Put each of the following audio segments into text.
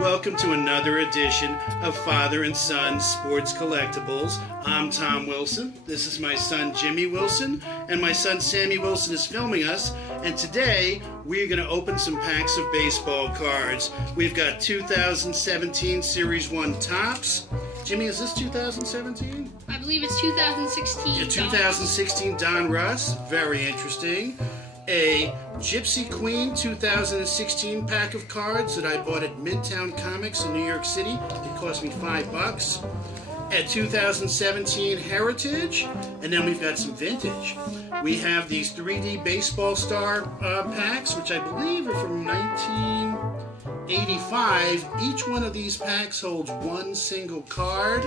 welcome to another edition of Father and Son Sports Collectibles. I'm Tom Wilson. This is my son Jimmy Wilson, and my son Sammy Wilson is filming us. And today we're going to open some packs of baseball cards. We've got 2017 Series 1 Topps. Jimmy, is this 2017? I believe it's 2016. Yeah, 2016 Don Russ. Very interesting. A Gypsy Queen 2016 pack of cards that I bought at Midtown Comics in New York City. It cost me $5. At 2017 Heritage, and then we've got some vintage. We have these 3D Baseball Star packs, which I believe are from 1985. Each one of these packs holds one single card,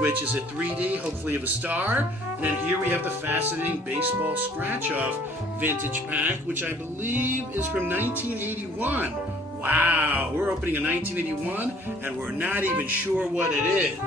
which is a 3D, hopefully of a star. And then here we have the fascinating Baseball Scratch-Off vintage pack, which I believe is from 1981. Wow, we're opening a 1981, and we're not even sure what it is.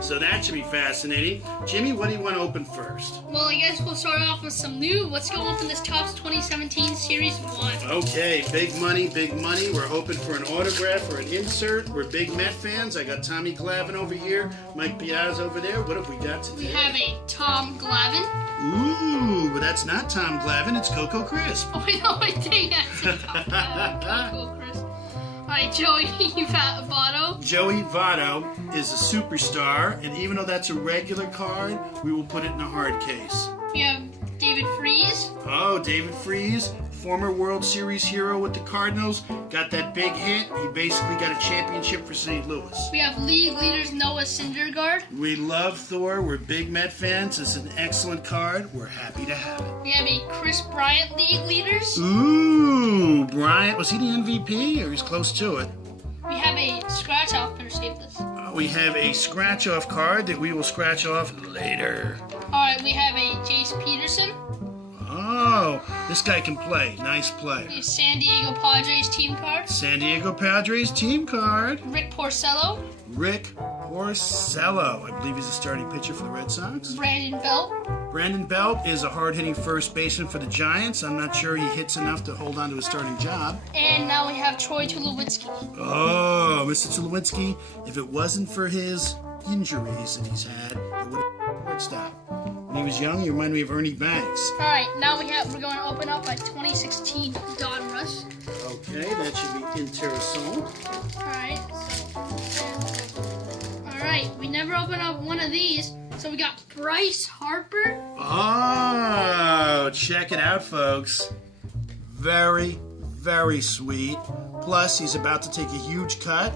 So that should be fascinating. Jimmy, what do you want to open first? Well, I guess we'll start off with some new. Let's go open this Topps 2017 Series 1. Okay, big money, big money. We're hoping for an autograph or an insert. We're big Met fans. I got Tommy Glavine over here, Mike Piazza over there. What have we got today? We have a Tom Glavine. Ooh, but that's not Tom Glavine. It's Coco Crisp. Oh, no, I think that's Tom Glavine. Coco Crisp. Alright, Joey Votto. Joey Votto is a superstar, and even though that's a regular card, we will put it in a hard case. We have David Freese. Oh, David Freese, former World Series hero with the Cardinals, got that big hit. He basically got a championship for St. Louis. We have league leaders Noah Syndergaard. We love Thor. We're big Met fans. It's an excellent card. We're happy to have it. We have a Chris Bryant league leaders. Ooh, Bryant. Was he the MVP, or he's close to it? We have a scratch-off. Better save this. We have a scratch-off card that we will scratch off later. Alright, we have a Jace Peterson. Oh, this guy can play. Nice play. We have San Diego Padres team card. San Diego Padres team card. Rick Porcello. Rick Porcello. I believe he's a starting pitcher for the Red Sox. Brandon Belt. Brandon Belt is a hard-hitting first baseman for the Giants. I'm not sure he hits enough to hold on to a starting job. And now we have Troy Tulowitzki. Oh, Mr. Tulowitzki. If it wasn't for his injuries that he's had, it would have been shortstop. When he was young, he reminded me of Ernie Banks. Alright, now we're going to open up a 2016 Don Russ. Okay, that should be interesting. Alright, we never opened up one of these. So we got Bryce Harper. Oh, check it out, folks. Very, very sweet. Plus, he's about to take a huge cut.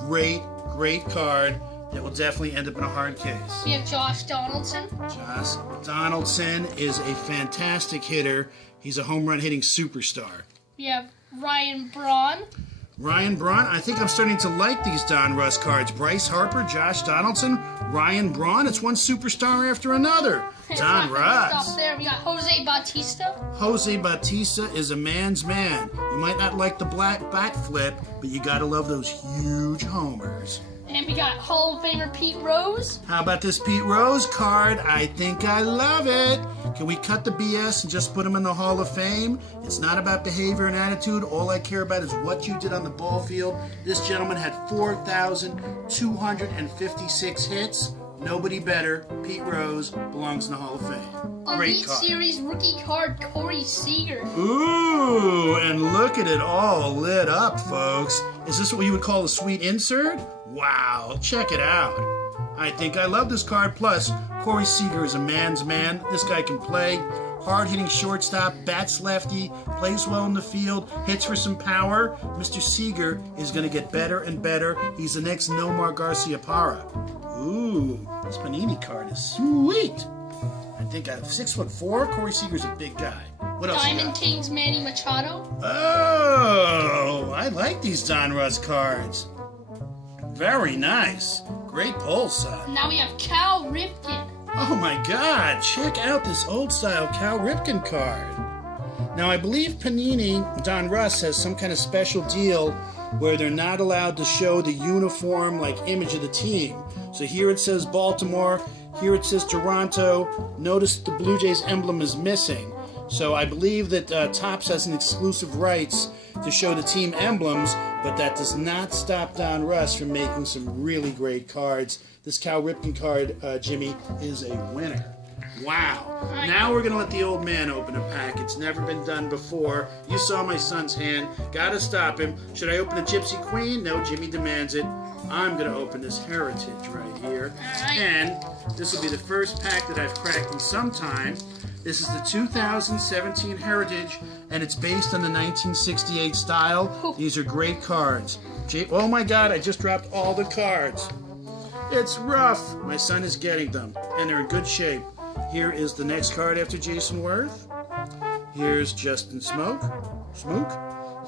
Great, great card that will definitely end up in a hard case. We have Josh Donaldson. Josh Donaldson is a fantastic hitter. He's a home run hitting superstar. We have Ryan Braun. Ryan Braun, I think I'm starting to like these Don Russ cards. Bryce Harper, Josh Donaldson, Ryan Braun. It's one superstar after another. Don Russ. Stop there. We got Jose Bautista. Jose Bautista is a man's man. You might not like the black bat flip, but you gotta love those huge homers. And we got Hall of Famer Pete Rose. How about this Pete Rose card? I think I love it. Can we cut the BS and just put him in the Hall of Fame? It's not about behavior and attitude. All I care about is what you did on the ball field. This gentleman had 4,256 hits. Nobody better. Pete Rose belongs in the Hall of Fame. Great Elite card. Series rookie card Corey Seager. Ooh, and look at it all lit up, folks. Is this what you would call a sweet insert? Wow, check it out. I think I love this card. Plus, Corey Seager is a man's man. This guy can play. Hard-hitting shortstop, bats lefty, plays well in the field, hits for some power. Mr. Seager is going to get better and better. He's the next Nomar Garciaparra. Ooh, this Panini card is sweet. I think at 6'4", Corey Seager's a big guy. What else? Diamond Kings Manny Machado. Oh, I like these Don Russ cards. Very nice. Great pull, son. Now we have Cal Ripken. Oh my God, check out this old style Cal Ripken card. Now I believe Panini Don Russ has some kind of special deal where they're not allowed to show the uniform like image of the team. So here it says Baltimore, here it says Toronto. Notice the Blue Jays emblem is missing. So I believe that Topps has an exclusive rights to show the team emblems, but that does not stop Don Russ from making some really great cards. This Cal Ripken card, Jimmy, is a winner. Wow. Now we're going to let the old man open a pack. It's never been done before. You saw my son's hand. Gotta stop him. Should I open a Gypsy Queen? No, Jimmy demands it. I'm going to open this Heritage right here. And this will be the first pack that I've cracked in some time. This is the 2017 Heritage, and it's based on the 1968 style. These are great cards. Oh my God, I just dropped all the cards. It's rough. My son is getting them, and they're in good shape. Here is the next card after Jason Worth. Here's Justin Smoke.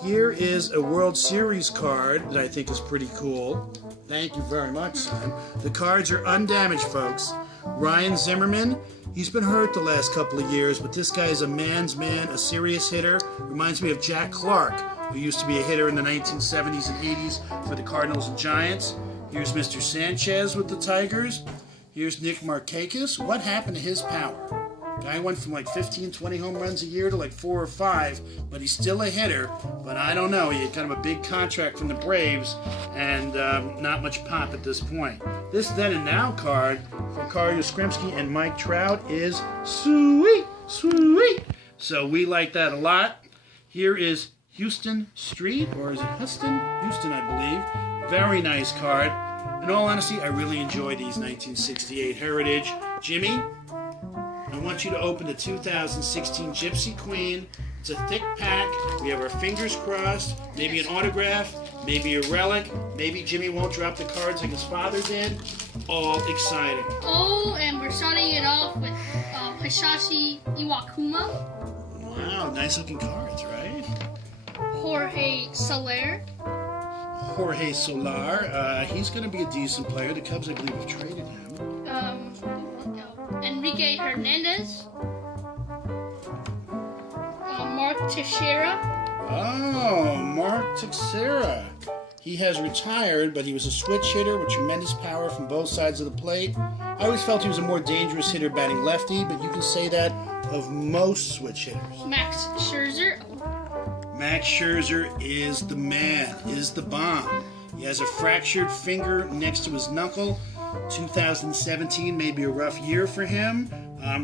Here is a World Series card that I think is pretty cool. Thank you very much, son. The cards are undamaged, folks. Ryan Zimmerman. He's been hurt the last couple of years, but this guy is a man's man, a serious hitter. Reminds me of Jack Clark, who used to be a hitter in the 1970s and 80s for the Cardinals and Giants. Here's Mr. Sanchez with the Tigers. Here's Nick Markakis. What happened to his power? Guy went from like 15, 20 home runs a year to like 4 or 5, but he's still a hitter. But I don't know. He had kind of a big contract from the Braves and not much pop at this point. This Then and Now card from Carl Yastrzemski and Mike Trout is sweet. So we like that a lot. Here is Houston Street, or is it Huston? Houston, I believe. Very nice card. In all honesty, I really enjoy these 1968 Heritage. Jimmy, I want you to open the 2016 Gypsy Queen. It's a thick pack. We have our fingers crossed. Maybe an autograph, maybe a relic. Maybe Jimmy won't drop the cards like his father did. All exciting. Oh, and we're starting it off with Hisashi Iwakuma. Wow, nice looking cards, right? Jorge Soler. He's going to be a decent player. The Cubs, I believe, have traded him. Enrique Hernandez. Mark Teixeira. Oh, Mark Teixeira. He has retired, but he was a switch hitter with tremendous power from both sides of the plate. I always felt he was a more dangerous hitter batting lefty, but you can say that of most switch hitters. Max Scherzer. Max Scherzer is the man, is the bomb. He has a fractured finger next to his knuckle. 2017 may be a rough year for him.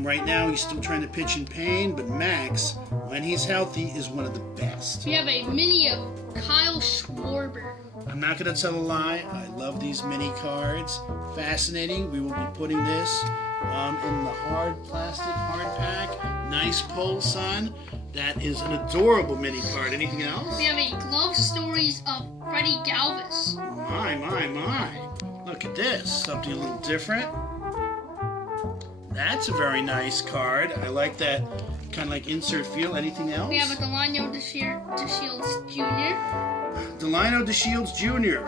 Right now he's still trying to pitch in pain, but Max, when he's healthy, is one of the best. We have a mini of Kyle Schwarber. I'm not going to tell a lie. I love these mini cards. Fascinating. We will be putting this in the hard pack. Nice pull, son. That is an adorable mini card. Anything else? We have a Glove Stories of Freddie Galvis. My. Look at this. Something a little different. That's a very nice card. I like that kind of like insert feel. Anything else? We have a Delino DeShields Jr. Delino DeShields Jr.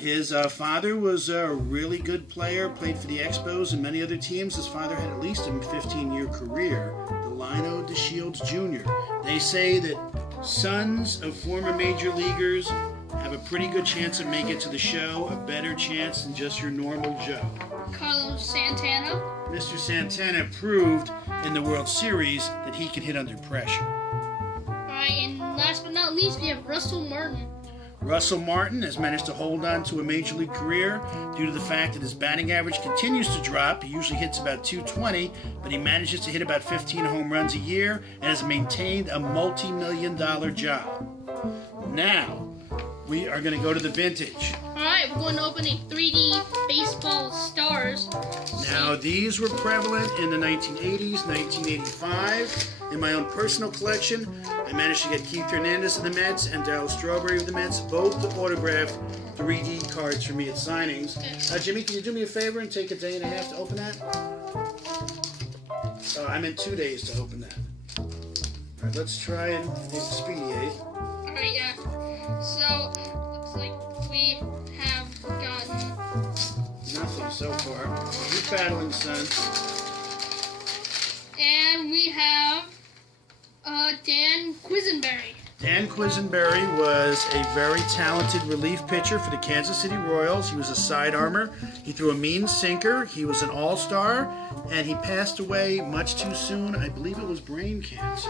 His father was a really good player, played for the Expos and many other teams. His father had at least a 15-year career. Delino DeShields Jr. They say that sons of former major leaguers have a pretty good chance of making it to the show, a better chance than just your normal Joe. Carlos Santana. Mr. Santana proved in the World Series that he can hit under pressure. Alright, and last but not least, we have Russell Martin. Russell Martin has managed to hold on to a major league career due to the fact that his batting average continues to drop. He usually hits about 220, but he manages to hit about 15 home runs a year and has maintained a multi-million-dollar job. Now, we are going to go to the vintage. Alright, we're going to open a 3D Baseball Stars. Now, these were prevalent in the 1980s, 1985. In my own personal collection, I managed to get Keith Hernandez of the Mets and Darryl Strawberry of the Mets, both the autographed 3D cards for me at signings. Jimmy, can you do me a favor and take a day and a half to open that? I meant 2 days to open that. All right, let's try and expedite. Alright, yeah. So, looks like we have gotten nothing so far. Keep battling, son. And we have Dan Quisenberry. Dan Quisenberry was a very talented relief pitcher for the Kansas City Royals. He was a sidearmer. He threw a mean sinker. He was an all-star, and he passed away much too soon. I believe it was brain cancer.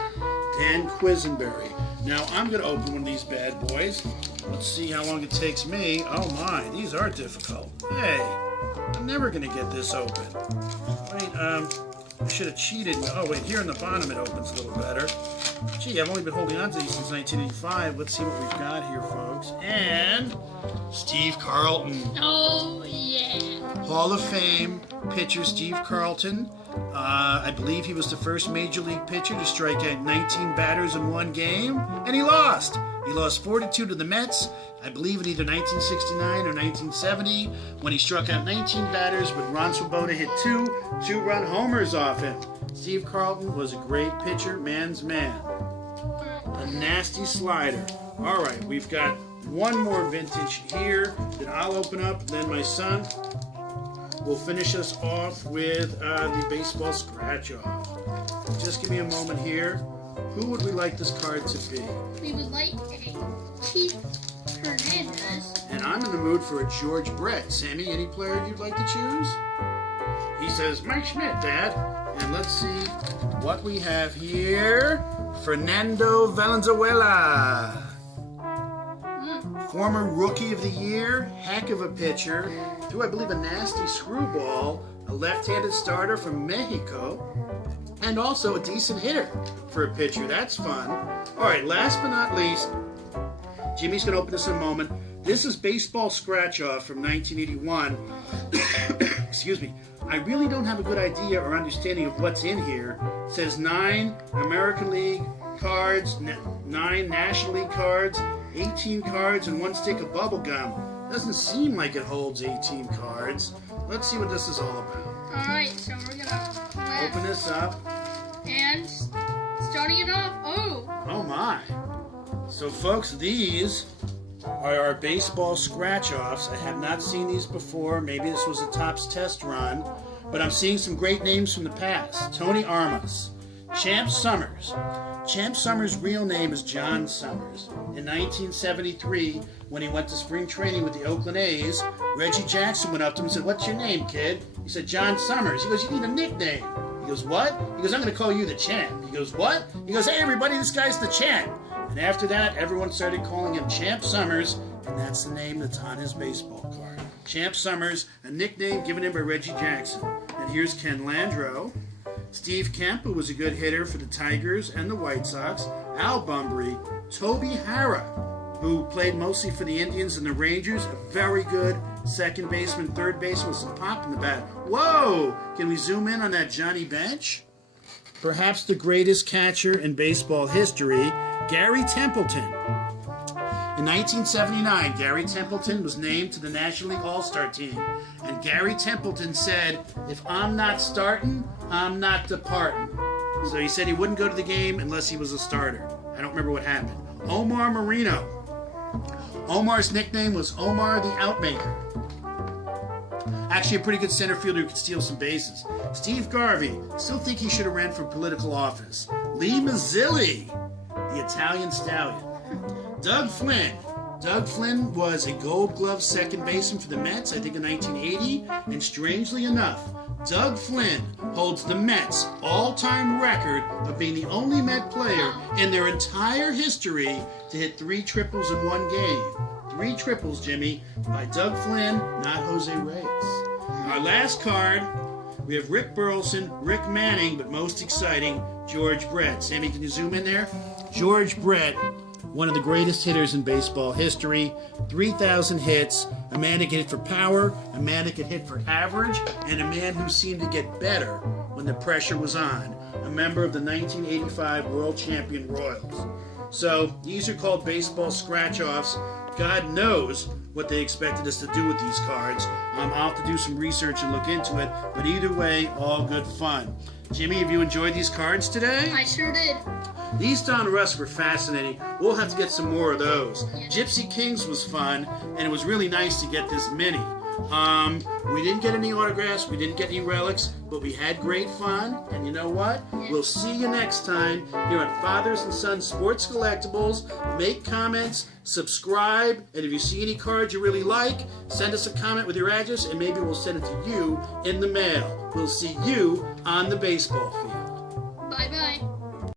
Dan Quisenberry. Now, I'm going to open one of these bad boys. Let's see how long it takes me. Oh my, these are difficult. Hey, I'm never going to get this open. Wait, I should have cheated. Oh wait, here on the bottom it opens a little better. Gee, I've only been holding on to these since 1985. Let's see what we've got here, folks. And Steve Carlton. Oh, yeah. Hall of Fame pitcher Steve Carlton. I believe he was the first major league pitcher to strike out 19 batters in one game, and he lost. He lost 4-2 to the Mets, I believe in either 1969 or 1970, when he struck out 19 batters, but Ron Swoboda hit two-run homers off him. Steve Carlton was a great pitcher, man's man. A nasty slider. All right, we've got one more vintage here that I'll open up, then my son will finish us off with the baseball scratch-off. Just give me a moment here. Who would we like this card to be? We would like a Keith Hernandez. And I'm in the mood for a George Brett. Sammy, any player you'd like to choose? He says, Mike Schmidt, Dad. And let's see what we have here. Fernando Valenzuela. Former Rookie of the Year, heck of a pitcher. Threw, I believe, a nasty screwball, a left-handed starter from Mexico, and also a decent hitter for a pitcher. That's fun. All right, last but not least, Jimmy's going to open this in a moment. This is Baseball Scratch-Off from 1981. Excuse me. I really don't have a good idea or understanding of what's in here. It says 9 American League cards, 9 National League cards, 18 cards, and 1 stick of bubble gum. Doesn't seem like it holds 18 cards. Let's see what this is all about. Alright, so we're gonna Open this up. And starting it off. Oh my. So folks, these are our baseball scratch-offs. I have not seen these before. Maybe this was a Topps test run. But I'm seeing some great names from the past. Tony Armas. Champ Summers. Champ Summers' real name is John Summers. In 1973, when he went to spring training with the Oakland A's, Reggie Jackson went up to him and said, "What's your name, kid?" He said, "John Summers." He goes, "You need a nickname." He goes, "What?" He goes, "I'm going to call you the Champ." He goes, "What?" He goes, "Hey, everybody, this guy's the Champ." And after that, everyone started calling him Champ Summers, and that's the name that's on his baseball card. Champ Summers, a nickname given him by Reggie Jackson. And here's Ken Landreau. Steve Kemp, who was a good hitter for the Tigers and the White Sox. Al Bunbury. Toby Harrah, who played mostly for the Indians and the Rangers. A very good second baseman, third baseman with some pop in the bat. Whoa! Can we zoom in on that Johnny Bench? Perhaps the greatest catcher in baseball history, Gary Templeton. In 1979, Gary Templeton was named to the National League All-Star team. And Gary Templeton said, "If I'm not starting, I'm not departing." So he said he wouldn't go to the game unless he was a starter. I don't remember what happened. Omar Moreno. Omar's nickname was Omar the Outmaker. Actually, a pretty good center fielder who could steal some bases. Steve Garvey. Still think he should have ran for political office. Lee Mazzilli, the Italian stallion. Doug Flynn. Doug Flynn was a Gold Glove second baseman for the Mets, I think in 1980. And strangely enough, Doug Flynn holds the Mets' all-time record of being the only Met player in their entire history to hit 3 triples in one game. 3 triples, Jimmy, by Doug Flynn, not Jose Reyes. Our last card, we have Rick Burleson, Rick Manning, but most exciting, George Brett. Sammy, can you zoom in there? George Brett, one of the greatest hitters in baseball history, 3,000 hits, a man that could hit for power, a man that could hit for average, and a man who seemed to get better when the pressure was on, a member of the 1985 World Champion Royals. So these are called baseball scratch-offs. God knows what they expected us to do with these cards. I'll have to do some research and look into it, but either way, all good fun. Jimmy, have you enjoyed these cards today? I sure did. These Don Russ were fascinating. We'll have to get some more of those. Gypsy Kings was fun, and it was really nice to get this mini. We didn't get any autographs, we didn't get any relics, but we had great fun. And you know what? We'll see you next time here on Fathers and Sons Sports Collectibles. Make comments, subscribe, and if you see any cards you really like, send us a comment with your address, and maybe we'll send it to you in the mail. We'll see you on the baseball field. Bye-bye.